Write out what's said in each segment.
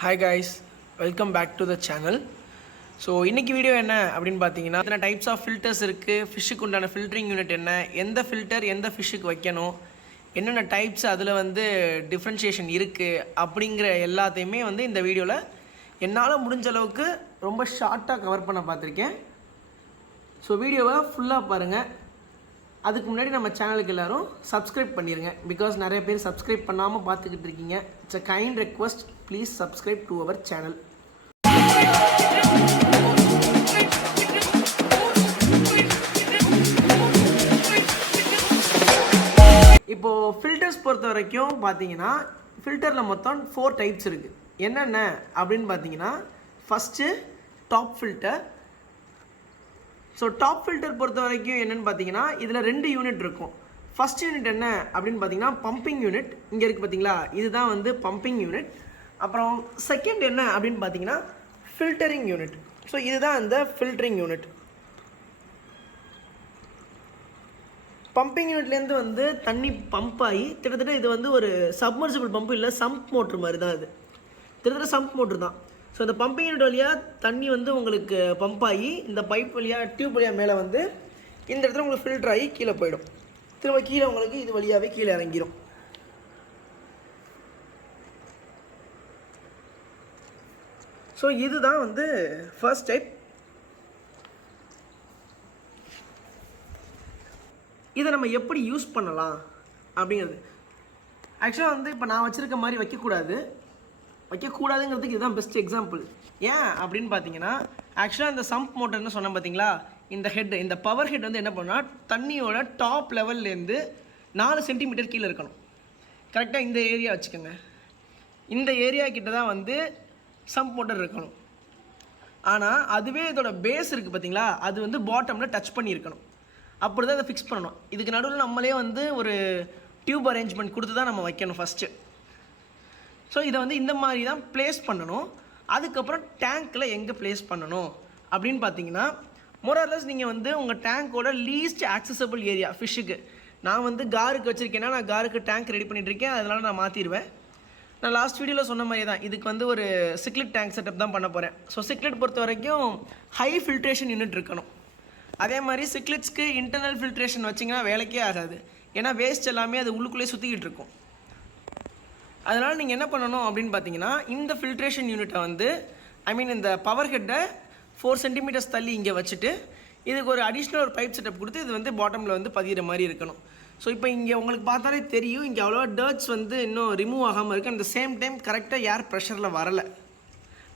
Hi guys, welcome back to the channel. So இன்றைக்கி video என்ன அப்படின்னு பார்த்தீங்கன்னா, எத்தனை டைப்ஸ் ஆஃப் ஃபில்டர்ஸ் இருக்குது, ஃபிஷ்ஷுக்கு உண்டான ஃபில்டரிங் யூனிட் என்ன, எந்த ஃபில்டர் எந்த ஃபிஷ்ஷுக்கு வைக்கணும், என்னென்ன டைப்ஸ் அதில் டிஃப்ரென்ஷியேஷன் இருக்குது அப்படிங்கிற எல்லாத்தையுமே இந்த வீடியோவில் என்னால் முடிஞ்ச அளவுக்கு ரொம்ப ஷார்ட்டாக கவர் பண்ண பார்த்துருக்கேன். ஸோ வீடியோவை ஃபுல்லாக பாருங்கள். அதுக்கு முன்னாடி நம்ம சேனலுக்கு எல்லோரும் சப்ஸ்கிரைப் பண்ணிடுங்க. பிகாஸ் நிறைய பேர் சப்ஸ்கிரைப் பண்ணாமல் பார்த்துக்கிட்டு இருக்கீங்க. It's a kind request, please subscribe to our channel. இப்போது ஃபில்டர்ஸ் பொறுத்த வரைக்கும் பார்த்தீங்கன்னா, ஃபில்டரில் மொத்தம் 4 டைப்ஸ் இருக்குது. என்னென்ன அப்படின்னு பார்த்தீங்கன்னா, first top filter. So top filter பொறுத்த வரைக்கும் என்னென்னு பார்த்தீங்கன்னா, இதில் 2 யூனிட் இருக்கும். ஃபஸ்ட் யூனிட் என்ன அப்படின்னு பார்த்தீங்கன்னா, பம்பிங் யூனிட். இங்கே இருக்குது பார்த்தீங்களா, இதுதான் பம்பிங் யூனிட். அப்புறம் செகண்ட் என்ன அப்படின்னு பார்த்தீங்கன்னா, ஃபில்டரிங் யூனிட். ஸோ இதுதான் இந்த ஃபில்டரிங் யூனிட். பம்பிங் யூனிட்லேருந்து தண்ணி பம்ப் ஆகி கிட்டத்தட்ட இது ஒரு சப்மர்சிபிள் பம்பு இல்லை, சம்ப் மோட்ரு மாதிரி தான். இது கிட்டத்தட்ட சம்ப் மோட்ரு தான். ஸோ இந்த பம்பிங் யூனிட் வழியாக தண்ணி உங்களுக்கு பம்ப் ஆகி இந்த பைப் வழியாக டியூப் வழியாக மேலே இந்த இடத்துல உங்களுக்கு ஃபில்டர் ஆகி கீழே போயிடும். திரும்ப கீழே உங்களுக்கு இது வழியாகவே கீழே இறங்கிடும். ஸோ இதுதான் ஃபர்ஸ்ட் டைப். இதை நம்ம எப்படி யூஸ் பண்ணலாம் அப்படிங்கிறது ஆக்சுவலாக இப்போ நான் வச்சுருக்க மாதிரி வைக்கக்கூடாதுங்கிறதுக்கு இதுதான் பெஸ்ட் எக்ஸாம்பிள். ஏன் அப்படின்னு பார்த்தீங்கன்னா, ஆக்சுவலாக இந்த சம்ப் மோட்டர்னு சொன்னேன் பார்த்தீங்களா, இந்த ஹெட், இந்த பவர் ஹெட் என்ன பண்ணால் தண்ணியோட டாப் லெவல்லேருந்து 4 சென்டிமீட்டர் கீழே இருக்கணும். கரெக்டாக இந்த ஏரியா வச்சுக்கோங்க. இந்த ஏரியா கிட்ட தான் சம்ப் மோட்டர் இருக்கணும். ஆனால் அதுவே இதோட பேஸ் இருக்குது பார்த்தீங்களா, அது பாட்டமில் டச் பண்ணியிருக்கணும். அப்படி தான் அதை ஃபிக்ஸ் பண்ணணும். இதுக்கு நடுவில் நம்மளே ஒரு டியூப் அரேஞ்ச்மெண்ட் கொடுத்து தான் நம்ம வைக்கணும் ஃபஸ்ட்டு. ஸோ இதை இந்த மாதிரி தான் ப்ளேஸ் பண்ணணும். அதுக்கப்புறம் டேங்க்கில் எங்கே ப்ளேஸ் பண்ணணும் அப்படின்னு பார்த்தீங்கன்னா, மோரார்லெஸ் நீங்கள் உங்கள் டேங்க்கோட லீஸ்ட் ஆக்சசபிள் ஏரியா ஃபிஷ்ஷுக்கு. நான் காருக்கு வச்சுருக்கேன்னா, நான் காருக்கு டேங்க் ரெடி பண்ணிகிட்ருக்கேன். அதனால் நான் மாற்றிடுவேன். நான் லாஸ்ட் வீடியோவில் சொன்ன மாதிரி தான் இதுக்கு ஒரு சிக்லெட் டேங்க் செட்டப் தான் பண்ண போகிறேன். ஸோ சிக்லெட் பொறுத்த வரைக்கும் ஹை ஃபில்ட்ரேஷன் யூனிட் இருக்கணும். அதே மாதிரி சிக்லெட்ஸ்க்கு இன்டர்னல் ஃபில்ட்ரேஷன் வச்சிங்கன்னா வேலைக்கே ஆகாது. ஏன்னா வேஸ்ட் எல்லாமே அது உள்ளுக்குள்ளே சுற்றிக்கிட்டு இருக்கும். அதனால் நீங்கள் என்ன பண்ணணும் அப்படின்னு பார்த்தீங்கன்னா, இந்த ஃபில்ட்ரேஷன் யூனிட்டை இந்த பவர் ஹெட்டை 4 சென்டிமீட்டர்ஸ் தள்ளி இங்கே வச்சுட்டு இதுக்கு ஒரு அடிஷ்னல் ஒரு பைப் செட்டப் கொடுத்து இது பாட்டமில் பதிகிற மாதிரி இருக்கணும். ஸோ இப்போ இங்கே உங்களுக்கு பார்த்தாலே தெரியும், இங்கே அவ்வளோவா டர்ட்ஸ் இன்னும் ரிமூவ் ஆகாமல் இருக்குது. அட் த சேம் டைம் கரெக்டாக ஏர் ப்ரெஷரில் வரலை.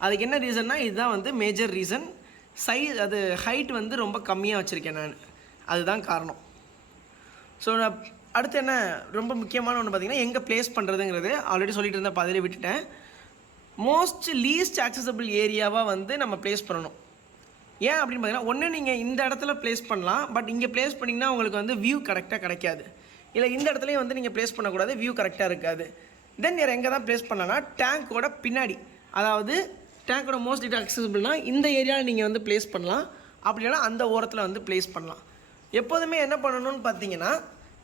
அதுக்கு என்ன ரீசன்னா, இதுதான் மேஜர் ரீசன். அது ஹைட் ரொம்ப கம்மியாக வச்சுருக்கேன் நான். அதுதான் காரணம். ஸோ நான் அடுத்து என்ன ரொம்ப முக்கியமான ஒன்று பார்த்தீங்கன்னா, எங்கே ப்ளேஸ் பண்ணுறதுங்கிறது ஆல்ரெடி சொல்லிட்டு இருந்தேன், பாதிலே விட்டுட்டேன். மோஸ்ட் லீஸ்ட் ஆக்சசபிள் ஏரியாவாக நம்ம ப்ளேஸ் பண்ணணும். ஏன் அப்படின்னு பார்த்தீங்கன்னா, ஒன்று நீங்கள் இந்த இடத்துல ப்ளேஸ் பண்ணலாம். பட் இங்கே ப்ளேஸ் பண்ணிங்கன்னா உங்களுக்கு வியூ கரெக்டாக கிடைக்காது. இல்லை இந்த இடத்துலையும் நீங்கள் ப்ளேஸ் பண்ணக்கூடாது, வியூ கரெக்டாக இருக்காது. தென் வேறு எங்கே தான் ப்ளேஸ் பண்ணலான்னா, டேங்க்கோட பின்னாடி, அதாவது டேங்க்கோட மோஸ்ட் ஆக்சசபிள்னால் இந்த ஏரியாவில் நீங்கள் ப்ளேஸ் பண்ணலாம். அப்படின்னா அந்த ஓரத்தில் ப்ளேஸ் பண்ணலாம். எப்போதுமே என்ன பண்ணணும்னு பார்த்தீங்கன்னா,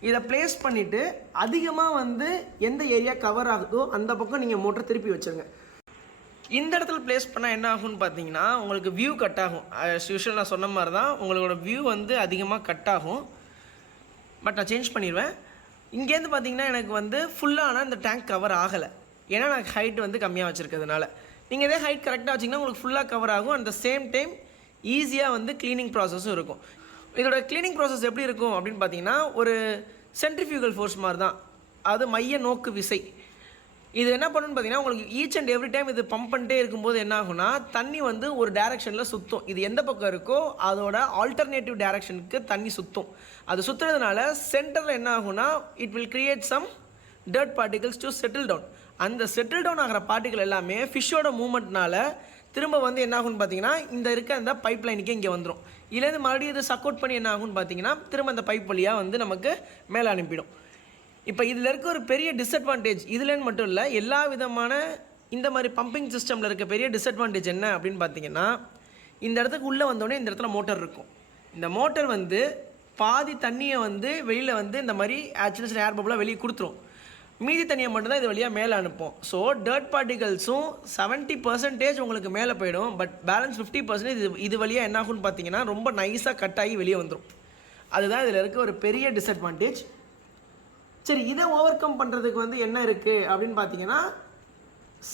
இதை ப்ளேஸ் பண்ணிவிட்டு அதிகமாக எந்த ஏரியா கவர் ஆகுதோ அந்த பக்கம் நீங்கள் மோட்டர் திருப்பி வச்சுருங்க. இந்த இடத்துல ப்ளேஸ் பண்ணால் என்ன ஆகும்னு பார்த்தீங்கன்னா, உங்களுக்கு வியூ கட் ஆகும். ஆஸ் யூஷுவல் நான் சொன்ன மாதிரி தான் உங்களோட வியூ அதிகமாக கட் ஆகும். பட் நான் சேஞ்ச் பண்ணிடுவேன். இங்கேருந்து பார்த்தீங்கன்னா எனக்கு ஃபுல்லான இந்த டேங்க் கவர் ஆகலை. ஏன்னா நான் ஹைட் கம்மியாக வச்சுருக்கிறதுனால. நீங்கள் இதே ஹைட் கரெக்டாக வச்சிங்கன்னா உங்களுக்கு ஃபுல்லாக கவர் ஆகும். அட் த சேம் டைம் ஈஸியாக க்ளீனிங் ப்ராசஸும் இருக்கும். இதோட க்ளீனிங் ப்ராசஸ் எப்படி இருக்கும் அப்படின்னு பார்த்தீங்கன்னா, ஒரு சென்ட்ரிஃபியூகல் ஃபோர்ஸ் மாதிரி தான். அது மைய நோக்கு விசை. இது என்ன பண்ணுன்னு பார்த்தீங்கன்னா, உங்களுக்கு ஈச் அண்ட் எவ்ரி டைம் இது பம்ப் பண்ணிட்டே இருக்கும்போது என்ன ஆகும்னா, தண்ணி ஒரு டைரெக்ஷனில் சுற்றும். இது எந்த பக்கம் இருக்கோ அதோட ஆல்டர்னேட்டிவ் டைரெக்ஷனுக்கு தண்ணி சுற்றும். அது சுற்றுறதுனால சென்டரில் என்ன ஆகும்னா, it will create some dirt particles to settle down. அந்த செட்டில் டவுன் ஆகிற பார்ட்டிகல் எல்லாமே ஃபிஷ்ஷோட மூமெண்ட்னால திரும்ப என்ன ஆகும்னு பார்த்தீங்கன்னா, இந்த இருக்க அந்த பைப் லைனுக்கு இங்கே வந்துடும். இதுலேருந்து மறுபடியும் இது சப்போர்ட் பண்ணி என்ன ஆகும்னு பார்த்தீங்கன்னா, திரும்ப அந்த பைப் வழியாக நமக்கு மேலே அனுப்பிடும். இப்போ இதில் இருக்க ஒரு பெரிய டிஸ்அட்வான்டேஜ், இதுலன்னு மட்டும் இல்லை, எல்லா விதமான இந்த மாதிரி பம்பிங் சிஸ்டமில் இருக்க பெரிய டிஸ்அட்வான்டேஜ் என்ன அப்படின்னு பார்த்தீங்கன்னா, இந்த இடத்துக்கு உள்ளே வந்தோடனே இந்த இடத்துல மோட்டர் இருக்கும். இந்த மோட்டர் பாதி தண்ணியை வெளியில் இந்த மாதிரி சின்ன சின்ன ஏர் பபுளாக வெளியே கொடுத்துரும். மீதி தண்ணியை மட்டும்தான் இது வழியாக மேலே அனுப்போம். ஸோ டர்ட் பார்ட்டிகல்ஸும் 70% உங்களுக்கு மேலே போயிடும். பட் பேலன்ஸ் 50% இது வழியாக என்ன ஆகும்னு பார்த்தீங்கன்னா ரொம்ப நைஸாக கட் ஆகி வெளியே வந்துடும். அதுதான் இதில் இருக்க ஒரு பெரிய டிஸ்அட்வான்டேஜ். சரி, இதை ஓவர் கம் பண்ணுறதுக்கு வந்து என்ன இருக்குது அப்படின்னு பார்த்தீங்கன்னா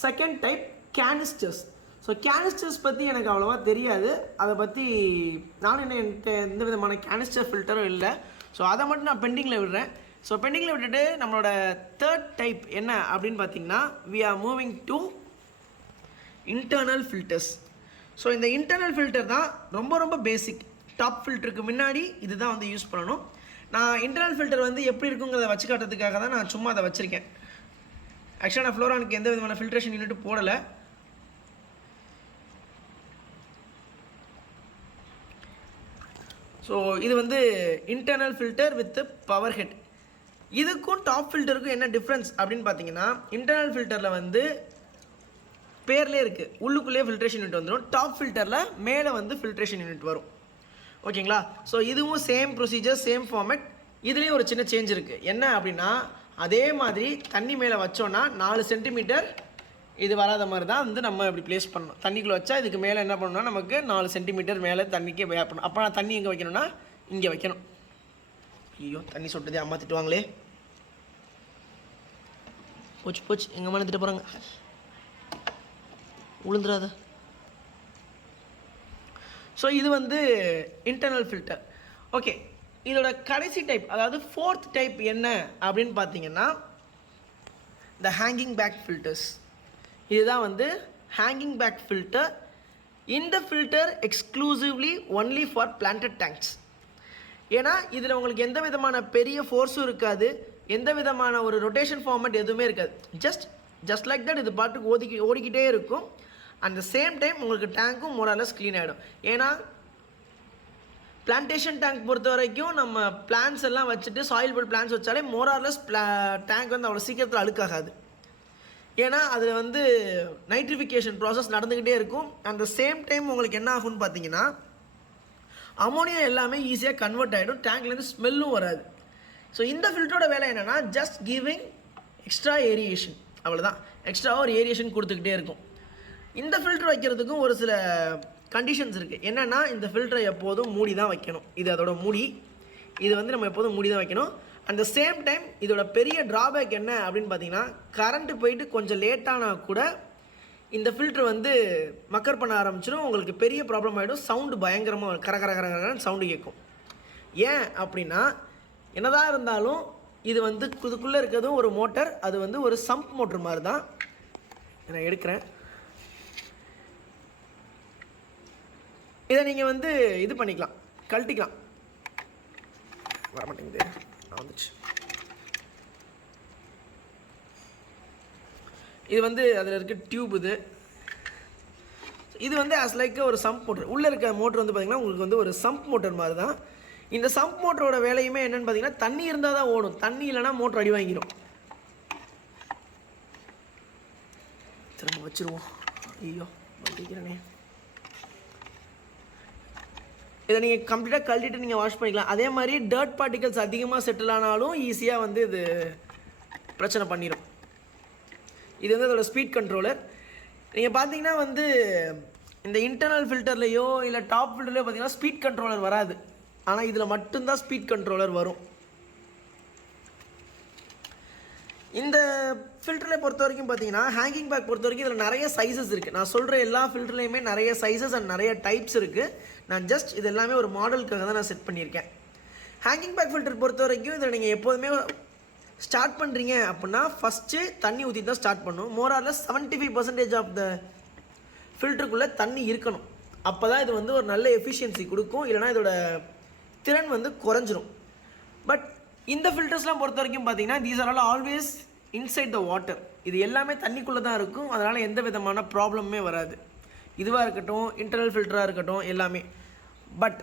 second type canisters. So canisters பற்றி எனக்கு அவ்வளோவா தெரியாது. அதை பற்றி நானும் என்கிட்ட எந்த விதமான கேனிஸ்டர் ஃபில்டரும் இல்லை. ஸோ அதை மட்டும் நான் பெண்டிங்கில் விடுறேன். ஸோ பெண்டிங்கில் விட்டுட்டு நம்மளோட தேர்ட் டைப் என்ன அப்படின்னு பார்த்தீங்கன்னா we are moving to internal filters. So இந்த இன்டர்னல் ஃபில்டர் தான் ரொம்ப ரொம்ப பேசிக். டாப் ஃபில்டருக்கு முன்னாடி இது தான் வந்து யூஸ் பண்ணணும். நான் இன்டர்னல் ஃபில்டர் வந்து எப்படி இருக்குங்கிறத வச்சு காட்டுறதுக்காக தான் நான் சும்மா அதை வச்சுருக்கேன். ஆக்சுவலாக நான் ஃப்ளோரானுக்கு எந்த விதமான ஃபில்ட்ரேஷன் யூனிட் போடலை. ஸோ இது வந்து internal filter with power head. இதுக்கும் டாப் ஃபில்டருக்கும் என்ன டிஃப்ரென்ஸ் அப்படின்னு பார்த்தீங்கன்னா இன்டர்னல் ஃபில்டரில் வந்து பேர்லேயே இருக்குது, உள்ளுக்குள்ளேயே ஃபில்ட்ரேஷன் யூனிட் வந்துடும். டாப் ஃபில்டரில் மேலே வந்து ஃபில்ட்ரேஷன் யூனிட் வரும். ஓகேங்களா? ஸோ இதுவும் சேம் ப்ரொசீஜர், சேம் ஃபார்மேட். இதுலேயும் ஒரு சின்ன சேஞ்ச் இருக்குது. என்ன அப்படின்னா அதே மாதிரி தண்ணி மேலே வச்சோன்னா 4 சென்டிமீட்டர் இது வராத மாதிரி தான் வந்து நம்ம இப்படி ப்ளேஸ் பண்ணணும். தண்ணிக்குள்ளே வச்சா இதுக்கு மேலே என்ன பண்ணணும்னா நமக்கு 4 சென்டிமீட்டர் மேலே தண்ணிக்கே வேப்பணும். அப்போ நான் தண்ணி எங்கே வைக்கணும்னா இங்கே வைக்கணும். ஐயோ, தண்ணி சொட்டதே, அம்மா திட்டுவாங்களே. போச்சு போச்சு, எங்கள் மேலே திட்ட போகிறாங்க, உளுந்துடாத. ஸோ இது வந்து இன்டர்னல் ஃபில்டர். ஓகே, இதோட கடைசி டைப், அதாவது ஃபோர்த் டைப் என்ன அப்படின்னு பார்த்தீங்கன்னா இந்த ஹேங்கிங் பேக் ஃபில்டர்ஸ். இதுதான் வந்து ஹேங்கிங் பேக் ஃபில்டர். இந்த filter exclusively only for planted tanks. ஏன்னா இதில் உங்களுக்கு எந்த விதமான பெரிய ஃபோர்ஸும் இருக்காது, எந்த விதமான ஒரு ரொட்டேஷன் ஃபார்மேட் எதுவுமே இருக்காது. ஜஸ்ட் லைக் தட் இது பாட்டுக்கு ஓடிக்கிட்டே இருக்கும். அட் த சேம் டைம் உங்களுக்கு டேங்க்கும் மோராலஸ் க்ளீன் ஆகிடும். ஏன்னா பிளான்டேஷன் டேங்க் பொறுத்த வரைக்கும் நம்ம பிளான்ஸ் எல்லாம் வச்சுட்டு சாயில் பெட் பிளான்ஸ் வச்சாலே மோராலஸ் டேங்க் வந்து அவ்வளோ சீக்கிரத்தில் அழுக்காகாது. ஏன்னா அதில் வந்து நைட்ரிஃபிகேஷன் ப்ராசஸ் நடந்துக்கிட்டே இருக்கும். அந்த சேம் டைம் உங்களுக்கு என்ன ஆகும்னு பார்த்தீங்கன்னா அமோனியா எல்லாமே ஈஸியாக கன்வெர்ட் ஆகிடும், டேங்க்லேருந்து ஸ்மெல்லும் வராது. ஸோ இந்த ஃபில்டரோட வேலை என்னென்னா ஜஸ்ட் கிவிங் எக்ஸ்ட்ரா ஏரியேஷன், அவ்வளோதான். எக்ஸ்ட்ராவாக ஒரு ஏரியேஷன் கொடுத்துக்கிட்டே இருக்கும். இந்த ஃபில்டர் வைக்கிறதுக்கும் ஒரு சில கண்டிஷன்ஸ் இருக்குது. என்னென்னா இந்த ஃபில்டரை எப்போதும் மூடி தான் வைக்கணும். இது அதோட மூடி. இது வந்து நம்ம எப்போதும் மூடி தான் வைக்கணும். அட் த சேம் டைம் இதோட பெரிய ட்ராபேக் என்ன அப்படின்னு பார்த்தீங்கன்னா கரண்ட்டு போயிட்டு கொஞ்சம் லேட்டானால் கூட இந்த ஃபில்ட்ரு வந்து மக்கர் பண்ண ஆரம்பிச்சிடும். உங்களுக்கு பெரிய ப்ராப்ளம் ஆகிடும். சவுண்டு பயங்கரமாக கரகரன்னு சவுண்டு கேட்கும். ஏன் அப்படின்னா என்னதான் இருந்தாலும் இது வந்து இதுக்குள்ளே இருக்கிறதும் ஒரு மோட்டர். அது வந்து ஒரு சம்ப் மோட்டர் மாதிரி தான். நான் எடுக்கிறேன். இதை நீங்கள் வந்து இது பண்ணிக்கலாம், கழட்டிக்கலாம். வர மாட்டேங்குது, வந்துச்சு. இது வந்து அதில் இருக்க டியூப். இது வந்து ஆஸ் லைக் ஒரு சம்ப் மோட்டர். உள்ளே இருக்க மோட்டர் வந்து பார்த்திங்கன்னா உங்களுக்கு வந்து ஒரு சம்ப் மோட்டர் மாதிரி தான். இந்த சம்ப் மோட்டரோட வேலையுமே என்னென்னு பார்த்தீங்கன்னா தண்ணி இருந்தால் தான் ஓடும். தண்ணி இல்லைனா மோட்டர் அடி வாங்கிடும். திரும்ப வச்சுருவோம். ஐயோ வச்சுக்கிறேனே. இதை நீங்கள் கம்ப்ளீட்டாக கழட்டிட்டு நீங்கள் வாஷ் பண்ணிக்கலாம். அதே மாதிரி டர்ட் பார்ட்டிகல்ஸ் அதிகமாக செட்டில் ஆனாலும் ஈஸியாக வந்து இது பிரச்சனை பண்ணிடும். இது வந்து அதோட ஸ்பீட் கண்ட்ரோலர். நீங்கள் பார்த்தீங்கன்னா வந்து இந்த இன்டர்னல் ஃபில்டர்லையோ இல்லை டாப் ஃபில்டர்லையோ பார்த்தீங்கன்னா ஸ்பீட் கண்ட்ரோலர் வராது. ஆனால் இதில் மட்டும்தான் ஸ்பீட் கண்ட்ரோலர் வரும். இந்த ஃபில்டரில் பொறுத்த வரைக்கும் பார்த்தீங்கன்னா ஹேங்கிங் பேக் பொறுத்த வரைக்கும் இதில் நிறைய சைஸஸ் இருக்குது. நான் சொல்கிற எல்லா ஃபில்டர்லையுமே நிறைய சைஸஸ் அண்ட் நிறைய டைப்ஸ் இருக்குது. நான் ஜஸ்ட் இது எல்லாமே ஒரு மாடலுக்காக தான் நான் செட் பண்ணியிருக்கேன். ஹேங்கிங் பேக் ஃபில்டர் பொறுத்த வரைக்கும் இதில் நீங்கள் எப்போதுமே ஸ்டார்ட் பண்ணுறீங்க அப்படின்னா ஃபஸ்ட்டு தண்ணி ஊற்றி தான் ஸ்டார்ட் பண்ணணும். மோரார்லெஸ் 75% ஆஃப் த ஃபில்டருக்குள்ளே தண்ணி இருக்கணும். அப்போ தான் இது வந்து ஒரு நல்ல எஃபிஷியன்சி கொடுக்கும். இல்லைனா இதோட திறன் வந்து குறைஞ்சிரும். பட் இந்த ஃபில்டர்ஸ்லாம் பொறுத்த வரைக்கும் பார்த்தீங்கன்னா these are always inside the water. இது எல்லாமே தண்ணிக்குள்ளே தான் இருக்கும். அதனால் எந்த விதமான ப்ராப்ளமே வராது. இதுவாக இருக்கட்டும், இன்டர்னல் ஃபில்டராக இருக்கட்டும், எல்லாமே. பட்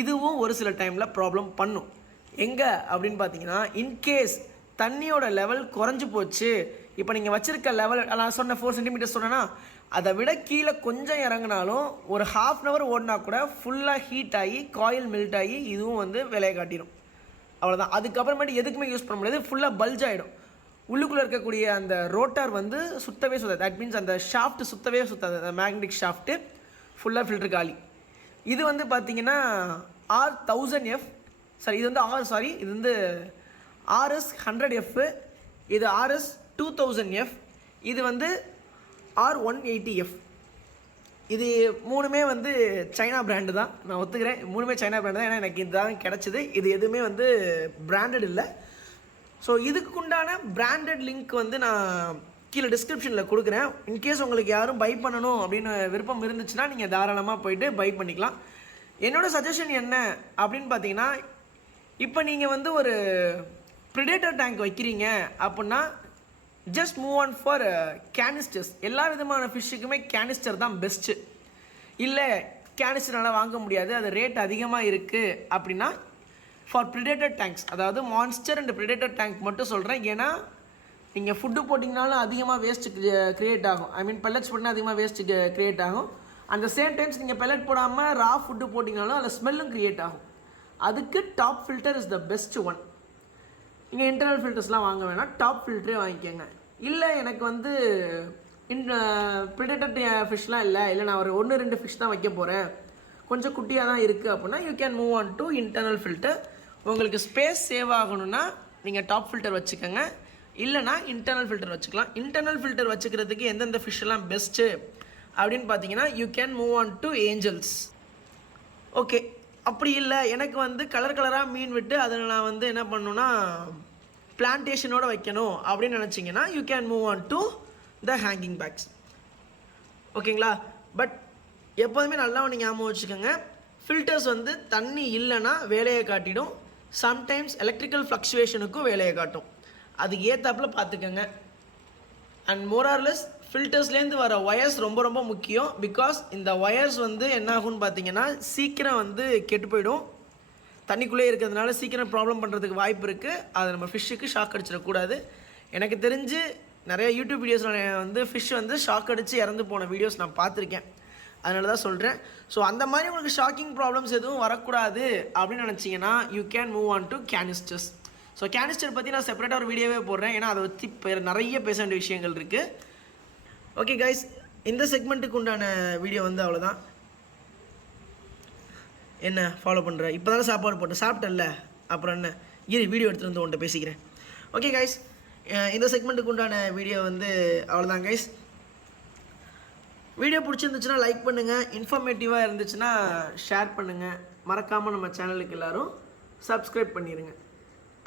இதுவும் ஒரு சில டைமில் ப்ராப்ளம் பண்ணும். எங்கே அப்படின்னு பார்த்தீங்கன்னா இன்கேஸ் தண்ணியோட லெவல் குறைஞ்சி போச்சு. இப்போ நீங்கள் வச்சுருக்க லெவல் நான் சொன்ன 4 சென்டிமீட்டர் சொன்னேன்னா அதை விட கீழே கொஞ்சம் இறங்கினாலும் ஒரு ½ hour ஓடினா கூட ஃபுல்லாக ஹீட் ஆகி காயில் மெல்ட் ஆகி இதுவும் வந்து விலையை காட்டிடும். அவ்வளோதான். அதுக்கப்புறமேட்டு எதுக்குமே யூஸ் பண்ண முடியாது. ஃபுல்லாக பல்ஜ் ஆகிடும். உள்ளுக்குள்ளே இருக்கக்கூடிய அந்த ரோட்டார் வந்து சுத்தவே சுத்தாது. தட் மீன்ஸ் அந்த ஷாஃப்ட் சுத்தவே சுத்தாது. அந்த மேக்னெட்டிக் ஷாஃப்ட்டு ஃபுல்லாக ஃபில்டர் காலி. இது வந்து பார்த்தீங்கன்னா R1000F, இது வந்து இது வந்து RS100F, இது RS2000F, இது வந்து R180F. இது மூணுமே வந்து சைனா பிராண்டு தான், நான் ஒத்துக்கிறேன். மூணுமே சைனா பிராண்டு தான், ஏன்னா எனக்கு இதுதான் கிடச்சிது. இது எதுவுமே வந்து பிராண்டட் இல்லை. ஸோ இதுக்குண்டான பிராண்டட் லிங்க் வந்து நான் கீழே டிஸ்கிரிப்ஷனில் கொடுக்குறேன். இன்கேஸ் உங்களுக்கு யாரும் பை பண்ணணும் அப்படின்னு விருப்பம் இருந்துச்சுன்னா நீங்கள் தாராளமாக போயிட்டு பை பண்ணிக்கலாம். என்னோடய சஜஷன் என்ன அப்படின்னு பார்த்தீங்கன்னா, இப்போ நீங்கள் வந்து ஒரு ப்ரிடேட்டர் டேங்க் வைக்கிறீங்க அப்படின்னா just move on for canisters. எல்லா விதமான ஃபிஷ்ஷுக்குமே கேனிஸ்டர் தான் பெஸ்ட்டு. இல்லை கேனிஸ்டர்னால் வாங்க முடியாது, அது ரேட் அதிகமாக இருக்குது அப்படின்னா ஃபார் ப்ரிடேட்டர் டேங்க்ஸ், அதாவது மான்ஸ்டர் அண்ட் ப்ரிடேட்டர் டேங்க் மட்டும் சொல்கிறேன். ஏன்னா நீங்கள் ஃபுட்டு போட்டிங்கனாலும் அதிகமாக வேஸ்ட்டு க்ரியேட் ஆகும். ஐ மீன் பெல்லட்ஸ் போட்டிங்கன்னா அதிகமாக வேஸ்ட்டு க்ரியேட் ஆகும். அந்த சேம் டைம்ஸ் நீங்கள் பெல்லட் போடாமல் ரா ஃபுட்டு போட்டிங்கனாலும் அதில் ஸ்மெல்லும் க்ரியேட் ஆகும். அதுக்கு top filter is the best one. நீங்கள் இன்டர்னல் ஃபில்டர்ஸ்லாம் வாங்க வேணாம், டாப் ஃபில்டரே வாங்கிக்கோங்க. இல்லை எனக்கு வந்து ப்ரிடேட்டர் ஃபிஷ்லாம் இல்லை நான் ஒரு 1-2 ஃபிஷ் தான் வைக்க போகிறேன், கொஞ்சம் குட்டியாக தான் இருக்குது அப்படின்னா you can move on to internal filter. உங்களுக்கு ஸ்பேஸ் சேவ் ஆகணும்னா நீங்கள் டாப் ஃபில்டர் வச்சுக்கோங்க, இல்லைனா இன்டர்னல் ஃபில்டர் வச்சுக்கலாம். இன்டர்னல் ஃபில்டர் வச்சுக்கிறதுக்கு எந்தெந்த ஃபிஷ்ஷெல்லாம் பெஸ்ட்டு அப்படின்னு பார்த்தீங்கன்னா you can move on to angels. Okay, அப்படி இல்லை எனக்கு வந்து கலராக மீன் விட்டு அதில் நான் வந்து என்ன பண்ணணுன்னா பிளான்டேஷனோடு வைக்கணும் அப்படின்னு நினச்சிங்கன்னா you can move on to the hanging backs. ஓகேங்களா? பட் எப்போதுமே நல்லா ஒன்று ஞாபகம் வச்சுக்கோங்க, ஃபில்டர்ஸ் வந்து தண்ணி இல்லைன்னா வேலையை காட்டிடும், சம்டைம்ஸ் எலக்ட்ரிக்கல் ஃப்ளக்சுவேஷனுக்கும் வேலையை காட்டும். அதுக்கு ஏற்றாப்பில் பார்த்துக்கோங்க. அண்ட் மோரார்லெஸ் ஃபில்டர்ஸ்லேருந்து வர ஒயர்ஸ் ரொம்ப ரொம்ப முக்கியம். பிகாஸ் இந்த ஒயர்ஸ் வந்து என்ன ஆகும்னு பார்த்தீங்கன்னா சீக்கிரம் வந்து கெட்டு போயிடும். தண்ணிக்குள்ளே இருக்கிறதுனால சீக்கிரம் ப்ராப்ளம் பண்ணுறதுக்கு வாய்ப்பு இருக்குது. அதை நம்ம ஃபிஷ்ஷுக்கு ஷாக் அடிச்சிடக்கூடாது. எனக்கு தெரிஞ்சு நிறைய யூடியூப் வீடியோஸில் வந்து ஃபிஷ் வந்து ஷாக் அடித்து இறந்து போன வீடியோஸ் நான் பார்த்துருக்கேன். அதனால தான் சொல்கிறேன். ஸோ அந்த மாதிரி உங்களுக்கு ஷாக்கிங் ப்ராப்ளம்ஸ் எதுவும் வரக்கூடாது அப்படின்னு நினச்சிங்கன்னா you can move on to canisters. So canister பற்றி நான் செப்பரேட்டாக ஒரு வீடியோவே போடுறேன், ஏன்னா அதை பற்றி நிறைய பேச வேண்டிய விஷயங்கள் இருக்குது. ஓகே கைஸ், இந்த செக்மெண்ட்டுக்கு உண்டான வீடியோ வந்து அவ்வளோதான். என்ன ஃபாலோ பண்ணுற? இப்போ தானே சாப்பாடு போட்டேன், சாப்பிட்டல்ல, அப்புறம் என்ன வீடியோ எடுத்துகிட்டு வந்து உன்ட்ட பேசிக்கிறேன். ஓகே கைஸ், இந்த செக்மெண்ட்டுக்கு உண்டான வீடியோ வந்து அவ்வளோதான் கைஸ். வீடியோ பிடிச்சிருந்துச்சுன்னா லைக் பண்ணுங்கள், இன்ஃபர்மேட்டிவாக இருந்துச்சுன்னா ஷேர் பண்ணுங்கள், மறக்காமல் நம்ம சேனலுக்கு எல்லோரும் சப்ஸ்கிரைப் பண்ணிடுங்க.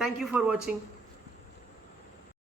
தேங்க்யூ ஃபார் வாட்சிங்.